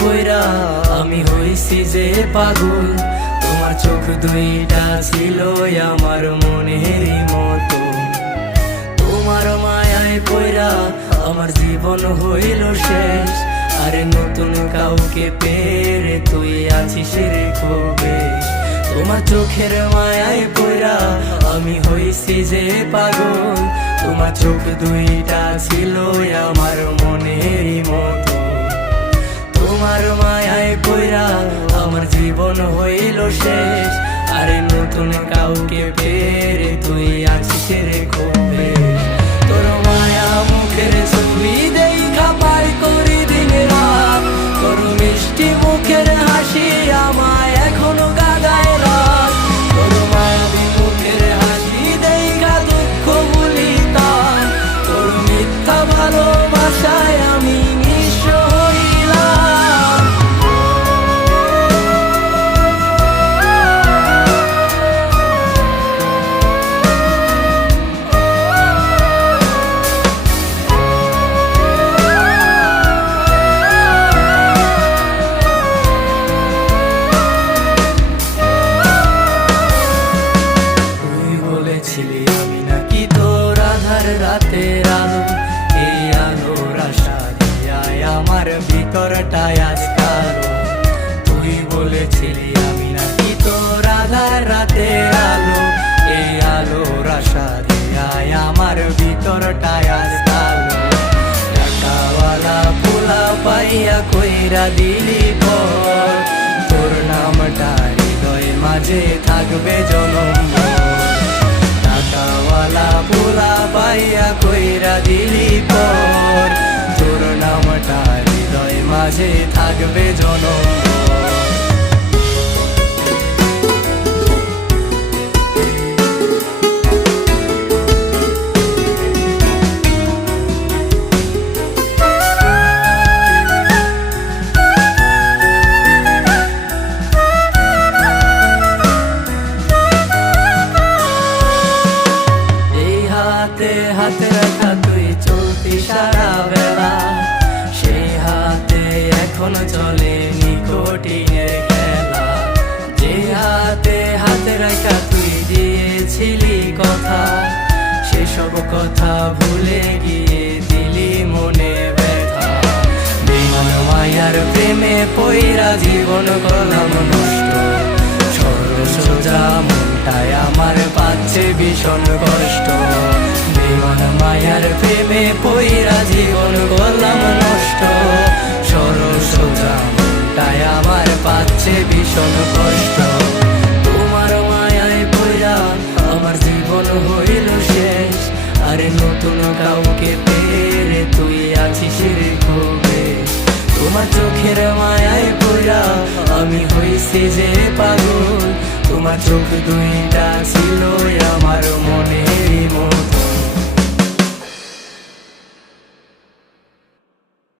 পইরা আমি হইছি যে পাগল। তোমার চোখ দুইটা ছিল আমার মনেরই মতো। তোমার মায়ায় পইরা আমার জীবন হইল শেষ। আরে নতুন কাউকে পেরে তুই আছিস রে কবে তোমার চোখের মায়ায় পইরা আমি হইছি যে পাগল। তোমার চোখ দুইটা ছিল আমার মনেরই মতো। তোমার মায়ায় কইরা আমার জীবন হইল শেষ। আরে নতুন কাউকে পেরে তুই আছিস রে কবে তোর মায়া মুখের ছবি দেখা পার করি দিন রাত। তোর মিষ্টি মুখের হাসি আমায় এখনও গাদায় রাত। বলেছিলি আমি নাকি তোর আধার রাতের আলো এই আলোর আশা আমার ভিতরটায় আজ কালো। তুই বলেছিলি আমি নাকি তোর আধার রাতের আলো। এই আলোর আশা দিয়ায় আমার ভিতরটায় আজ কালো। টাকাওয়ালা পোলা পাইয়া কইরা দিলি তোর নামটা হৃদয় মাঝে থাকবে জনম। পোলা পাইয়া কইরা দিলি পর। তোর নামটা হৃদয় মাঝে থাকবে জনম। এখন চলে নিকটিনের খেলা? যে হাতে হাতে রাখা তুই দিয়েছিলি কথা, সেসব কথা ভুলে গিয়ে দিলি মনে ব্যথা। বিমান মায়ার প্রেমে পইরা জীবন করলাম নষ্ট। সরল মনটায় আমার পাচ্ছে ভীষণ কষ্ট। বিমান মায়ার প্রেমে পইরা জীবন ভীষণ কষ্ট। তোমার মায়ায় আমার জীবন হইল শেষ। আরে নতুন কাউকে পেরে তুই আছিস তোমার চোখের মায়ায় পড়া আমি হইছি যে পাগল। তোমার চোখ দুইটা ছিল